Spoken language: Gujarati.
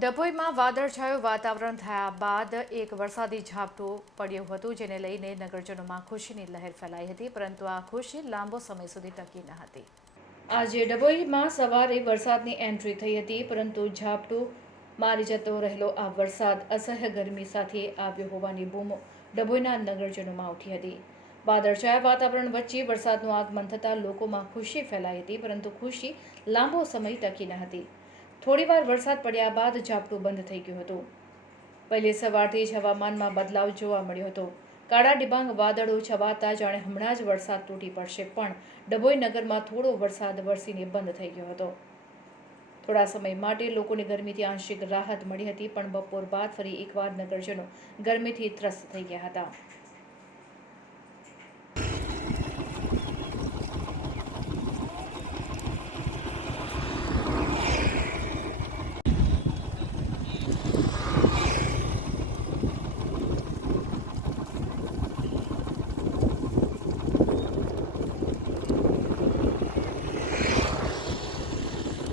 ડભોઈમાં વાદળછાયું વાતાવરણ થયા બાદ એક વરસાદી ઝાપટું પડ્યું હતું, જેને લઈને નગરજનોમાં ખુશીની લહેર ફેલાઈ હતી, પરંતુ આ ખુશી લાંબો સમય સુધી ટકી ન હતી. આજે ડભોઈમાં સવારે વરસાદની એન્ટ્રી થઈ હતી, પરંતુ ઝાપટું મારી જતો રહેલો આ વરસાદ અસહ્ય ગરમી સાથે આવ્યો હોવાની બૂમો ડભોઈના નગરજનોમાં ઉઠી હતી. વાદળછાયા વાતાવરણ વચ્ચે વરસાદનું આગમન થતાં લોકોમાં ખુશી ફેલાઈ હતી, પરંતુ ખુશી લાંબો સમય ટકી ન હતી. થોડીવાર વરસાદ પડ્યા બાદ ઝાપટું બંધ થઈ ગયું હતું. પહેલી સવારથી જ હવામાનમાં બદલાવ જોવા મળ્યો હતો. કાળા ડિબાંગ વાદળો છવાતા જાણે હમણાં જ વરસાદ તૂટી પડશે, પણ ડભોઈ નગરમાં થોડો વરસાદ વરસીને બંધ થઈ ગયો હતો. થોડા સમય માટે લોકોને ગરમીથી આંશિક રાહત મળી હતી, પણ બપોર બાદ ફરી એકવાર નગરજનો ગરમીથી ત્રસ્ત થઈ ગયા હતા.